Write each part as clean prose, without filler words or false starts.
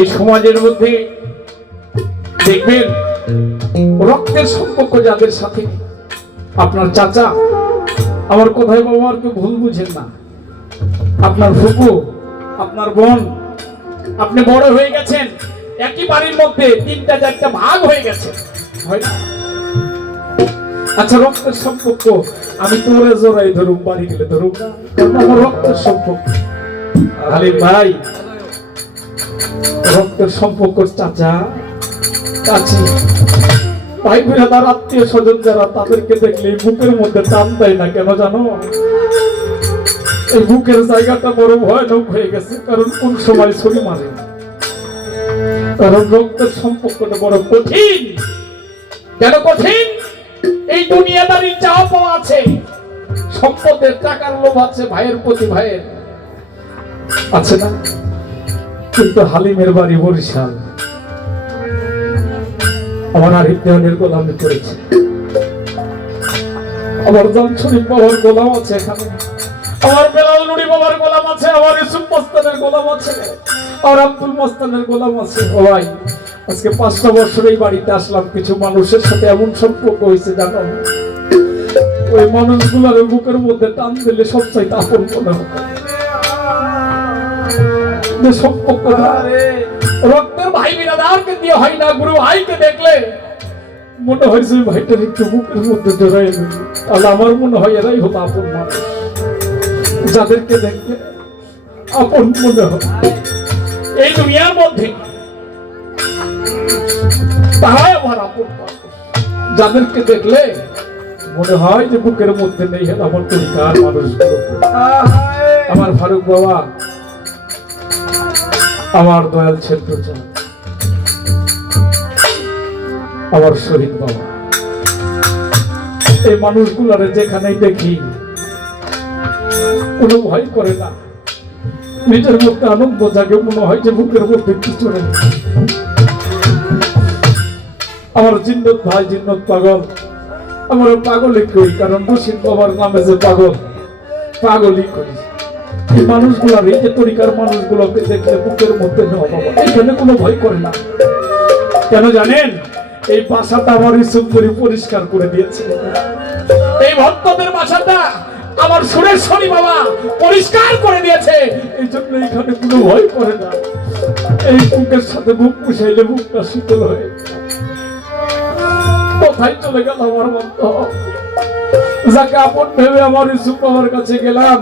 এই সমাজের মধ্যে দেখবেন রক্তের সম্পর্ক যাদের সাথে, আপনার চাচা, আমার কথায় বাবা আর কেউ ভুল বুঝেন না, আপনার ফুপু, আপনার বোন, আপনি বড় হয়ে গেছেন, একই বাড়ির মধ্যে 3টা 4টা ভাগ হয়ে গেছে, হয় না? আচ্ছা, রক্তের সম্পর্ক, আমি তোরে জোড়াই ধরুম, বাড়ি গেলে ধরুম না, কারণ আমার রক্তের সম্পর্ক। আরে ভাই, রক্তের সম্পর্ক চাচা চাচি ভাই বোনেরা, আত্মীয় স্বজন যারা, তাদেরকে দেখলে বুকের মধ্যে টান দেয় না কেন জানো? এই বুকের জায়গাটা বড় ভয়ানক হয়ে গেছে, কারণ কোন সময় ছড়ি মারে, কারণ রক্তের সম্পর্কটা বড় কঠিন। কেন কঠিন? এই দুনিয়াদারির চাপ আছে, সম্পদের, টাকার লোভ আছে, ভাইয়ের প্রতি ভাইয়ের আছে না? কিন্তু হালিমের বাড়ি বরিশাল, আমার আরিফ দেওয়ানের গোলামি করেছে, আমার জান শরীফ বাবার গোলাম আছে এখানে, আমার বেলাল নুরি বাবার গোলাম আছে, আমার ইউসুফ মস্তানের গোলাম আছে, আর আব্দুল মস্তানের গোলাম আছে। ও ভাই, আজকে 5টা বছর এই বাড়িতে আসলাম, কিছু মানুষের সাথে এমন সম্পর্ক হয়েছে জানো, ওই মানুষগুলোর বুকের মধ্যে টান দিলে সবচাইতে আপন মনে হয়। সম্পর্ক রক্তের ভাই বিরাদারকে দিয়ে হয় না, গুরু ভাইকে দেখলে মনে হয় যে ভাইটার একটু বুকের মধ্যে জড়াই দিল, তাহলে আমার মনে হয় এরাই হলো আপন মানুষ, যাদেরকে দেখলে আপন মনে হয় এই দুনিয়ার মধ্যে, তারাই আমার আপন মানুষ, যাদেরকে দেখলে মনে হয় যে বুকের মধ্যে নেই আমার তরিকার মানুষগুলো। আমার ফারুক বাবা, আমার দয়াল ছেত্র চাঁদ, আমার শহীদ বাবা, এই মানুষগুলারে যেখানেই দেখি কোনো ভয় করে না, নিজের মধ্যে আনন্দ জাগে, মনে হয় যে বুকের মধ্যে কিছু নেই। আমার জিন্নত ভাই, জিন্নত পাগল, আমার পাগলই করি, কারণ রশিদ বাবার নামে যে পাগল, পাগলই করি। এই মানুষগুলার, এই যে তরিকার মানুষগুলোকে দেখলে বুকের মধ্যে নেওয়া বাবা, এখানে কোনো ভয় করে না। কেন জানেন? এই বাসাটা আমার ইসুফ করে পরিষ্কার করে দিয়েছে, এই ভক্তদের বাসাটা আমার সুরেশ্বরী বাবা পরিষ্কার করে দিয়েছে, এই জন্য এখানে কোনো ভয় করে না। এই বুকের সাথে বুক মিশাইলে বুকটা শীতল হয়ে, কোথায় চলে গেল আমার মত, যাকে আপন ভেবে আমার ইসুফ বাবার কাছে গেলাম,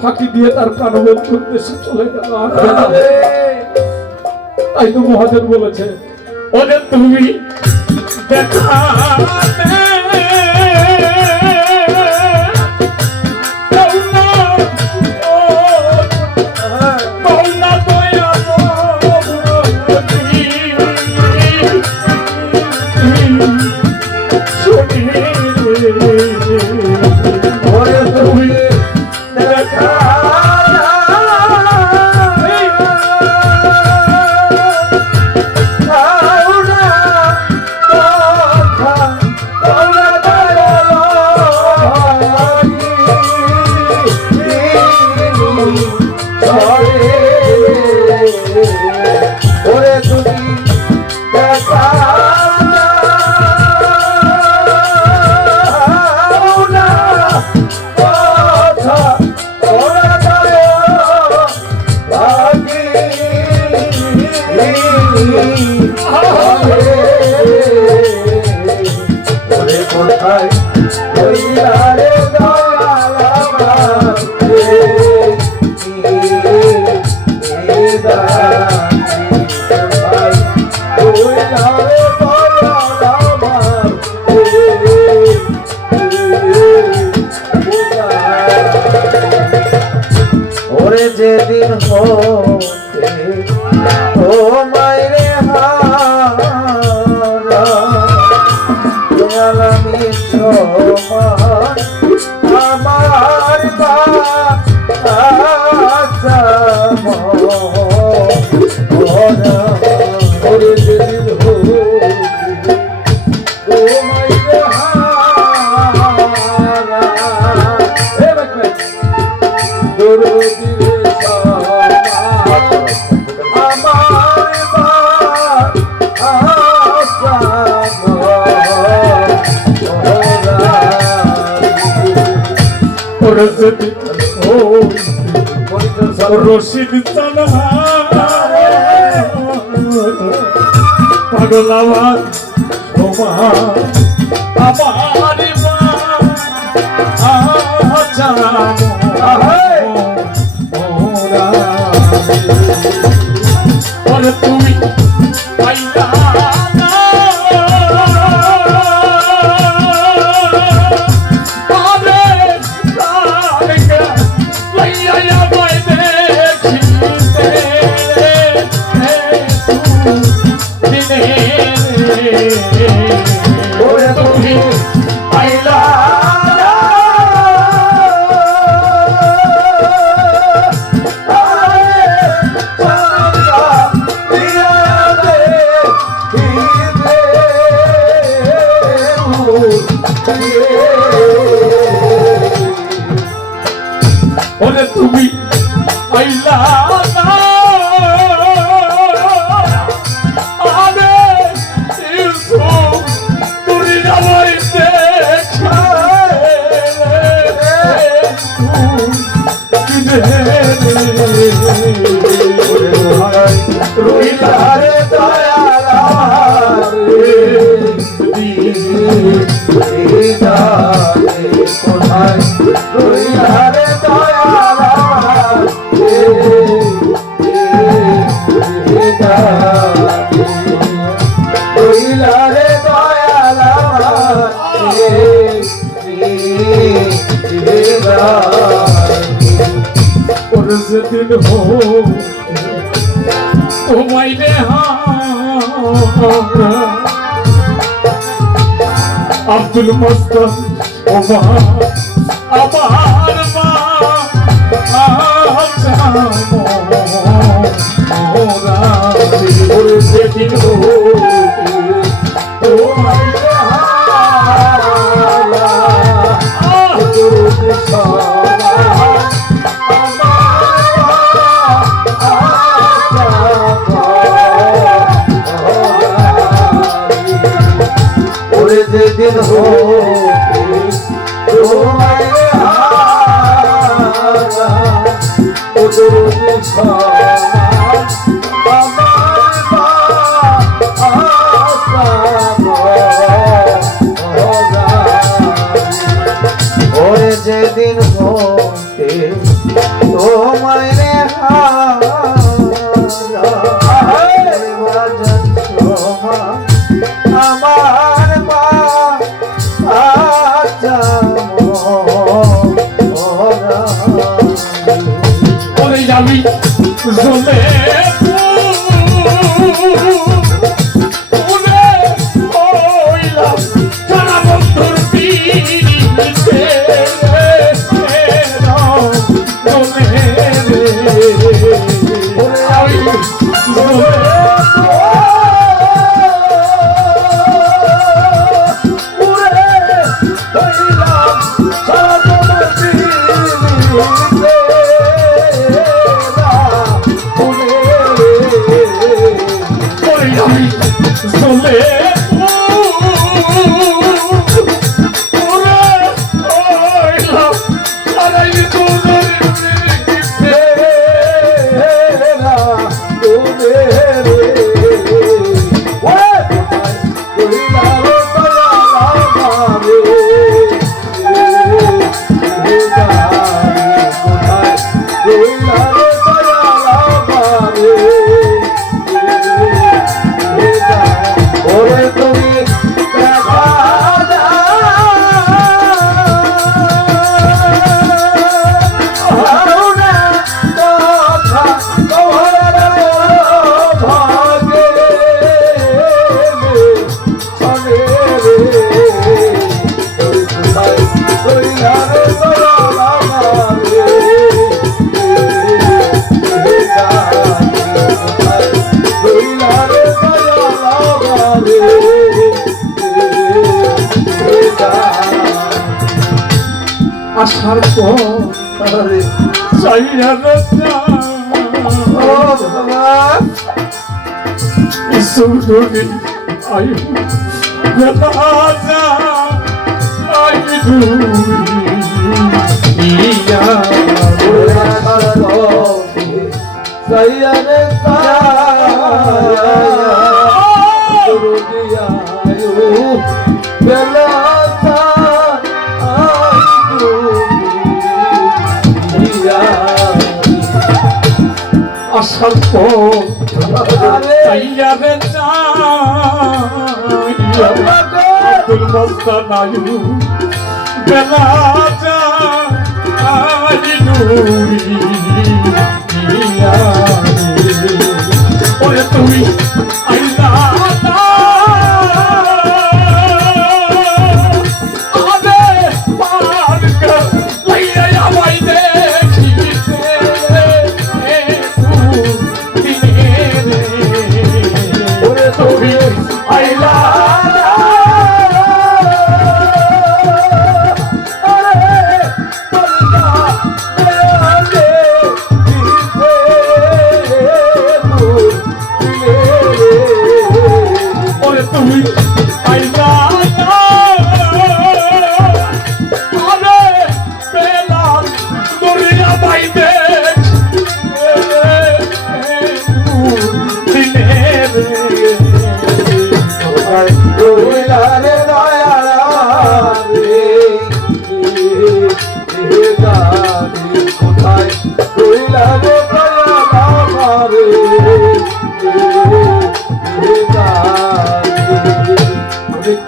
ফাঁকি দিয়ে তার প্রাণবন্ধুর দেশে চলে গেল। তাই তো মহাজন বলেছে, ওদের তুমি দেখা যেদিন হতে ও মাইরে হারামি সমান আমার বাচ্চা সেদিন রশিদ চালা পাগল আমার ওমা আমার মা আচ্ছা ওরে তুমি আইলা না আরে রাগে লইয়া আমায় দেখিতে দিনে ওরে তুমি আইলা ওরে তুমি আইলা না আরে ইউসুফ তুই আমায় রইলারে দয়ালা কোথায় রইলারে দয়ালা রইলারে দয়ালা ওরে সেদিন হো তোমায় রে আব্দুল মস্তান ও মা আমার মা আচ্ছা মোরা ওরে সেদিন হো তোমায় রে যেদিন হোকে তোমায় হারা ও দরুদ সমান আমার মা আশা ওরে যেদিন হোকে তোমায় হারা বাজন সমান আমার মা আচ্ছা ওরে আমি জলে ওরে ওইলাম সারা বন্ধুর পিড়িতে ওরে আমি জলে Zole আসার পর চাইয়া সুরি আই ইয়া সৈয়দ আসার পর চাইয়া রে চাইয়া আব্দুল মস্তান আয়ু বেলা যায় নুরি ইয়া ওরে তুমি আইলা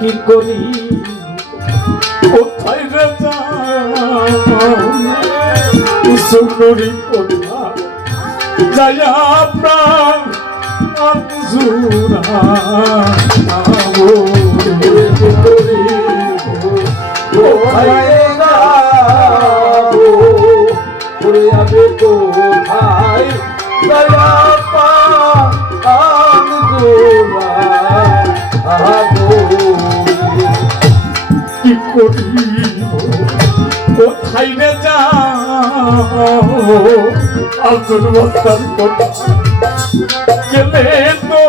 কি করি কোথায় রে সুন্দরী কোথা যায়া প্রাণ আজুরা কি করিব কোথায় রে যাও আব্দুল মস্তান কোথা গেলে তো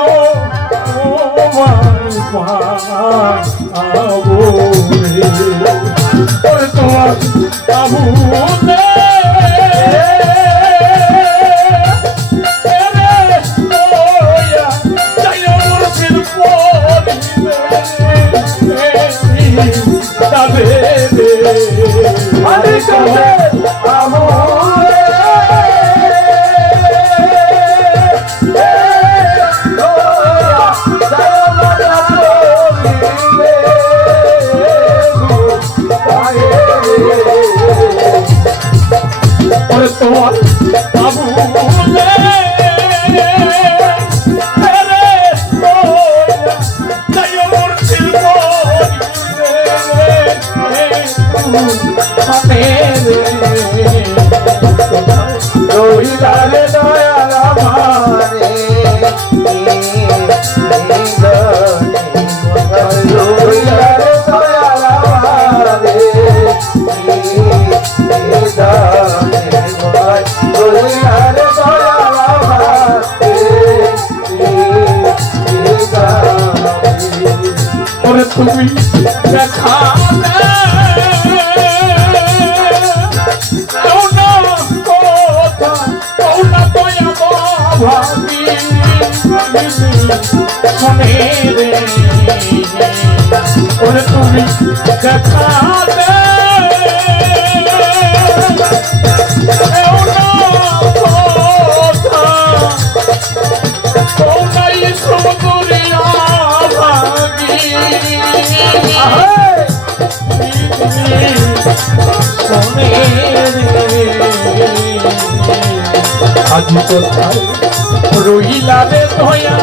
পাবো রে তোমার আবু তোমার বাবু রহিলারে দয়াল আমারে রহিলারে দয়াল আমারে রহিলারে দয়াল আমারে ওরে তুমি দেখা ওরে তুমি দেখাতে আজি কোথায় রহিলা রে দয়া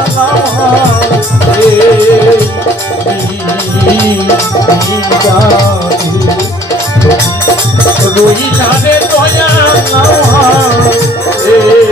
রহিলা রে দয়া রে